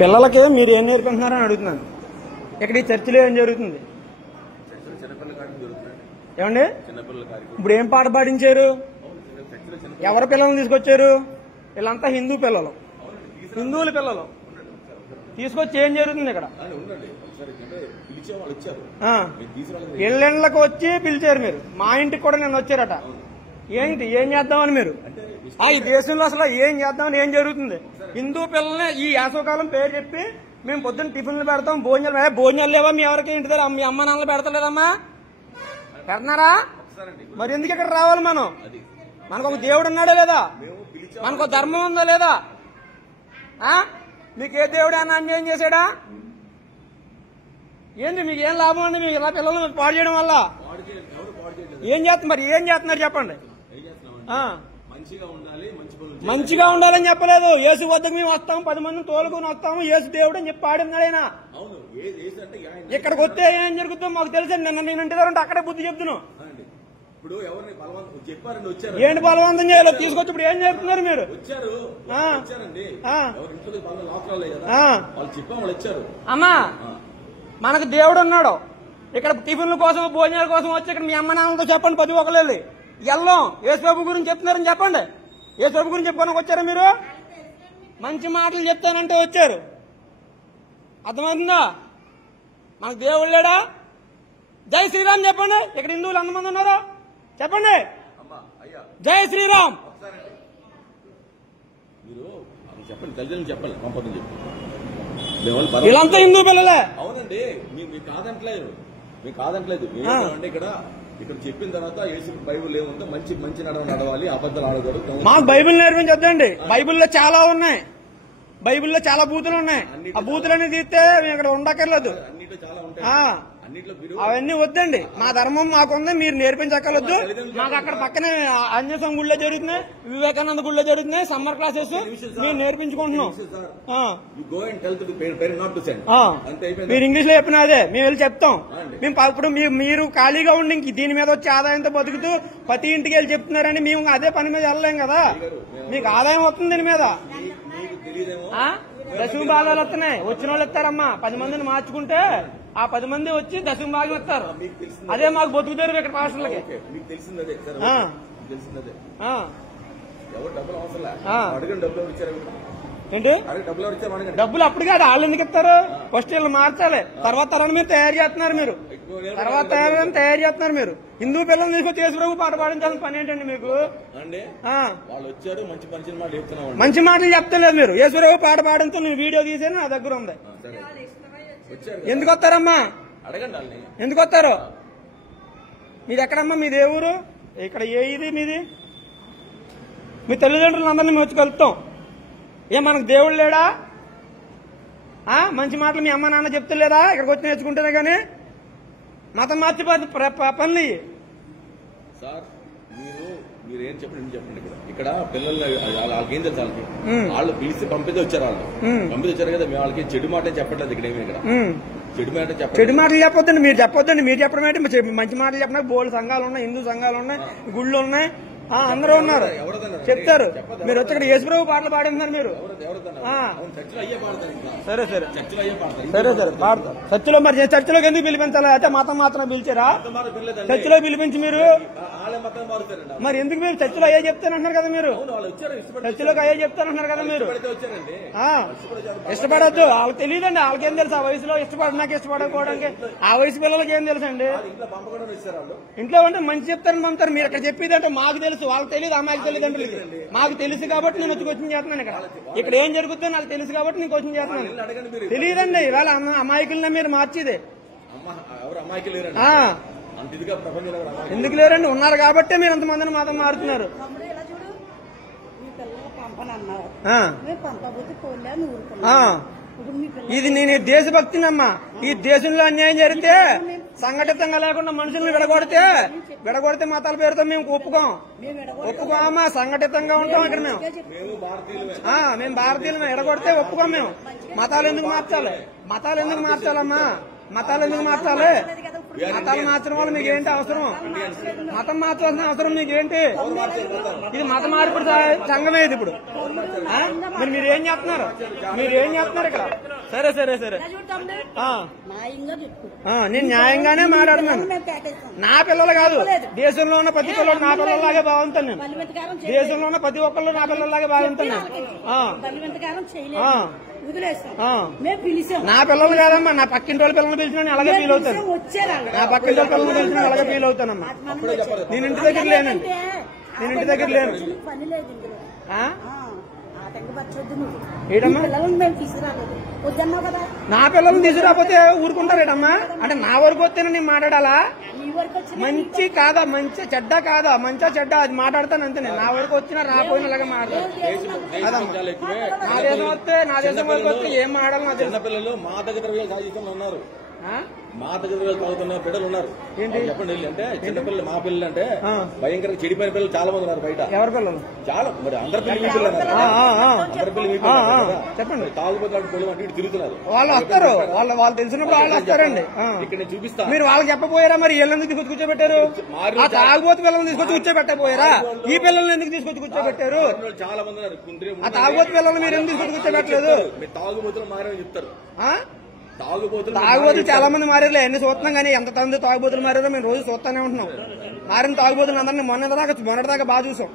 పిల్లలకి మీరు ఏం నేర్పిస్తున్నారని అడుగుతున్నాను. ఇక్కడ ఈ చర్చిలో ఏం జరుగుతుంది ఏమండి? ఇప్పుడు ఏం పాట పాడించారు? ఎవరి పిల్లల్ని తీసుకొచ్చారు? వీళ్ళంతా హిందూ పిల్లలు, హిందువుల పిల్లలు తీసుకొచ్చి ఏం జరుగుతుంది ఇక్కడ? ఇళ్ళకి వచ్చి పిలిచారు మీరు. మా ఇంటికి కూడా నిన్న వచ్చారట. ఏంటి ఏం చేద్దామని మీరు? ఈ దేశంలో అసలు ఏం చేద్దామని ఏం జరుగుతుంది? హిందూ పిల్లల్ని ఈ వేసవకాలం పేరు చెప్పి మేము పొద్దున్న టిఫిన్లు పెడతాం, భోజనాలు లేవా మీ ఎవరికి? ఇంటి దగ్గర మీ అమ్మ నాన్నలు పెడతలేదమ్మా? పెడుతున్నారా? మరి ఎందుకు ఇక్కడ రావాలి మనం? మనకు ఒక దేవుడు ఉన్నాడా లేదా? మనకు ధర్మం ఉందా లేదా? మీకు ఏ దేవుడు అన్న అన్యాయం చేశాడా? ఏంది మీకు ఏం లాభం అండి? మీకు ఇలా పిల్లల్ని పాడు చేయడం వల్ల ఏం చేస్తున్నారు? మరి ఏం చేస్తున్నారు చెప్పండి? మంచిగా ఉండాలని చెప్పలేదు. యేసు వద్దకు మేము వస్తాము, 10 మందిని తోలుకొని వస్తాము, యేసు దేవుడు అని చెప్పి పాడినాడు ఆయన. ఇక్కడికి వస్తే ఏం జరుగుతుందో మాకు తెలుసండి. నిన్న నేను ఇంటి దగ్గర అక్కడే బుద్ధి చెప్తున్నాను. ఏంటి బలవంతం చేయాలి? తీసుకొచ్చి ఇప్పుడు ఏం చేస్తున్నారు మీరు? అమ్మా మనకు దేవుడు ఉన్నాడు. ఇక్కడ టిఫిన్ల కోసం భోజనాల కోసం వచ్చి ఇక్కడ మీ అమ్మ నాన్నలతో చెప్పండి, 10 ఒకళ్ళు వెళ్ళం యేసుబాబు గురించి చెప్తున్నారని చెప్పండి. యేసుబాబు గురించి చెప్పుకోడానికి వచ్చారా మీరు? మంచి మాటలు చెప్తానంటే వచ్చారు. అర్థమవుతుందా? మనకు దేవుడు లేడా? జై శ్రీరామ్ చెప్పండి. ఇక్కడ హిందువులు ఎంతమంది ఉన్నారో చెప్పండి. జై శ్రీరామ్ వీళ్ళంతా హిందూ పిల్లలే. అవునండి, మీకు కాదంటలేదు. ఇక్కడ చెప్పిన తర్వాత యేసు బైబుల్ ఏముందో మంచి నడవాలి, అబద్ధాలు ఆడకూడదు. మాకు బైబిల్ నేర్పించొద్దండి. బైబిల్లో చాలా ఉన్నాయి, బైబిల్లో చాలా బూతులు ఉన్నాయి. ఆ బూతులన్నీ తీస్తే మేము ఇక్కడ ఉండక్కర్లేదు. అవన్నీ వద్దండి. మా ధర్మం మాకుంది, మీరు నేర్పించక్కర్లేదు. మాకు అక్కడ పక్కనే ఆంజనేయ గుళ్ళో జరుగుతున్నాయి, వివేకానంద గుళ్ళో జరుగుతున్నాయి సమ్మర్ క్లాసెస్. మేము నేర్పించుకుంటున్నాం. మీరు ఇంగ్లీష్ లో చెప్పిన అదే మేము వెళ్ళి చెప్తాం. మేము ఇప్పుడు మీరు ఖాళీగా ఉండి ఇంక దీని మీద వచ్చి ఆదాయంతో బతుకుతూ ప్రతి ఇంటికి వెళ్ళి చెప్తున్నారని మేము అదే పని మీద వెళ్ళలేం కదా. మీకు ఆదాయం వస్తుంది దీని మీద. దశమ భాగాలు వస్తున్నాయి, వచ్చిన వాళ్ళు ఇస్తారమ్మా. 10 మందిని మార్చుకుంటే ఆ 10 మంది వచ్చి దశమ భాగం ఇస్తారు. అదే మాకు బతుకుతారు ఇక్కడ పాస్టర్లకి. ఏంటి డబ్బులు అప్పుడు కాదు, వాళ్ళు ఎందుకు ఇస్తారు? ఫస్ట్ వీళ్ళు మార్చాలి, తర్వాత తరాన్ని మీరు తయారు చేస్తున్నారు. మీరు తర్వాత తయారు చేస్తున్నారు. మీరు హిందూ పిల్లల్ని తీసుకొచ్చి యేసు ప్రభు పాట పాడించాల్సిన పని ఏంటండి మీకు? మంచి మాటలు చెప్తలేదు మీరు. యేసు ప్రభు పాట పాడించు నేను వీడియో తీసాను, నా దగ్గర ఉంది. ఎందుకు వస్తారమ్మా? ఎందుకు వస్తారు? మీది ఎక్కడమ్మా? మీ దేవురు ఇక్కడ ఏ ఇది మీది? మీ తల్లిదండ్రులందరినీ మేము వచ్చి కలుపుతాం. ఏం మనకు దేవుడు లేడా? మంచి మాటలు మీ అమ్మ నాన్న చెప్తలేదా? ఇక్కడికి వచ్చి నేర్చుకుంటేనే కానీ మతం మార్చి పనులు. సార్ మీరు ఏం చెప్పండి. ఇక్కడ పిల్లలు వాళ్ళకి ఏం తెలుసు? వాళ్ళు పిలిచి పంపితే వచ్చారు. పంపితే వచ్చారు కదా, మేము వాళ్ళకి చెడు మాట చెప్పట్లేదు. ఇక్కడ ఏమి ఇక్కడ చెడు మాటలు చెప్పొద్దండి. మీరు చెప్పొద్దండి. మీరు చెప్పడం ఏంటి? మంచి మాటలు చెప్పినా బోల్డ్ సంఘాలు ఉన్నాయి, హిందూ సంఘాలు ఉన్నాయి, గుళ్ళు ఉన్నాయి, అందరూ ఉన్నారు, చెప్తారు. మీరు వచ్చి ఇక్కడ యేసు ప్రభు పాటలు పాడిస్తున్నారు మీరు. సరే సరే సరే సరే పాడతారు. చర్చిలో మరి చర్చిలోకి ఎందుకు పిలిపించాలి? అయితే మతం మాత్రం పిలిచారా? చర్చిలో పిలిపించి మీరు మరి ఎందుకు? మీరు చర్చిలో అయ్యే చెప్తానంటున్నారు కదా. మీరు చర్చిలోకి అయ్యే చెప్తానంటున్నారు కదా. మీరు ఇష్టపడద్దు. వాళ్ళకి తెలియదండి. వాళ్ళకేం తెలుసు ఆ వయసులో ఇష్టపడడానికి ఇష్టపడకపోవడానికి? ఆ వయసు పిల్లలకి ఏం తెలుసు అండి? ఇంట్లో అంటే మంచి చెప్తారని పంపుతారు. మీరు ఇక్కడ చెప్పేది అంటే మాకు తెలుసు, వాళ్ళకి తెలియదు. అమ్మాయికి తల్లిదండ్రులకి మాకు తెలుసు కాబట్టి నేను వచ్చి కోచింగ్ చేస్తున్నాను. ఇక్కడ ఏం జరుగుతుందో నాకు తెలుసు కాబట్టి నేను కోచింగ్ చేస్తున్నాను. తెలియదండి. ఇవాళ అమాయకులనే మీరు మార్చేది. ఎందుకు లేరండి? ఉన్నారు కాబట్టి మీరు అంతమందిని మతం మారుతున్నారు. ఇది నేను దేశభక్తినమ్మా. ఈ దేశంలో అన్యాయం జరిగితే సంఘటితంగా లేకుండా మనుషుల్ని విడగొడితే మతాల పేరుతో మేము ఒప్పుకోమా. సంఘటితంగా ఉంటాం ఇక్కడ మేము. మేము భారతీయులమే. విడగొడితే ఒప్పుకోం మేము. మతాలు ఎందుకు మార్చాలి? మతాలు ఎందుకు మార్చాలమ్మా? మతాలు ఎందుకు మార్చాలి? మతాలు మార్చడం వల్ల మీకు ఏంటి అవసరం? మతం మార్చాల్సిన అవసరం మీకేంటి? ఇది మత మార్పిడి సంఘమే ఇది ఇప్పుడు. మరి మీరేం చేస్తున్నారు? మీరేం చేస్తున్నారు ఇక్కడ? సరే సరే సరే, నేను న్యాయంగానే మాట్లాడుతున్నాను. నా పిల్లలు కాదు, దేశంలో ఉన్న ప్రతి పిల్లలు నా పిల్లల్లాగే భావిస్తాను నేను. దేశంలో ఉన్న ప్రతి ఒక్కళ్ళు నా పిల్లల్లాగే భావిస్తాను నేను. నా పిల్లలు కాదమ్మా, నా పక్కింటి వాళ్ళ పిల్లల్ని పిలిచినా అలాగే ఫీల్ అవుతాను. నా పక్కింటి వాళ్ళ పిల్లల్ని పిలిచినా అలాగే ఫీల్ అవుతానమ్మా. నేను ఇంటి దగ్గర లేనండి, నేను ఇంటి దగ్గర లేను. ఏటమ్మా నా పిల్లల్ని తీసుకురాకపోతే ఊరుకుంటారేటమ్మా? అంటే నా వరకు వస్తేనే నేను మాట్లాడాలా? మంచి కాదా, మంచి చెడ్డ కాదా, మంచా చెడ్డ అది మాట్లాడతాను అంతే. నా వరకు వచ్చినా రాపోయినా అలాగే మాట్లాడతాను. నా దేశం వస్తే, నా దేశం వరకు వస్తే ఏం మాట్లాడాలి? నా చిన్న పిల్లలు మాదక ద్రవ్యాలు సాధిస్తున్న ఉన్నారు, మాదక ద్రవ్యాలు తాగుతున్న బిడ్డలు ఉన్నారు. చెప్పండి, అంటే చిన్నపిల్లలు, మా పిల్లలు అంటే భయంకరంగా చెడిపోయిన పిల్లలు చాలా మంది ఉన్నారు బయట. ఎవరి పిల్లలు? చాలా, మరి అందరి పిల్లలు మీ పిల్లలు, అందరి పిల్లలు చెప్పండి. తాగుబోతు పిల్లలు అంటే తిరుగుతున్నారు. వాళ్ళు వస్తారు, వాళ్ళు తెలిసినప్పుడు వాళ్ళు వస్తారండి. ఇక్కడ నేను చూపిస్తా. మీరు వాళ్ళకి చెప్పపోయారా? మరి వీళ్ళని తీసుకొచ్చి కూర్చోబెట్టారు. ఆ తాగుబోతు పిల్లల్ని తీసుకొచ్చి కూర్చోబెట్టపోయారా? ఈ పిల్లల్ని ఎందుకు తీసుకొచ్చి కూర్చోబెట్టారు? చాలా మంది ఉన్నారు. ఆ తాగుబోతు పిల్లల్ని మీరు ఎందుకు తీసుకొచ్చి కూర్చోబెట్టలేదు? మీరు తాగుబోతులు మారని చెప్తారు. తాగుబోతులు చాలా మంది మారారు, ఎన్ని చూస్తున్నాం కానీ ఎంత మంది తాగుబోతులు మారారో మేము రోజు చూస్తానే ఉంటున్నాం. మారిన తాగుబోతులు అందరినీ మొన్నటిదాకా బాగా చూసాం.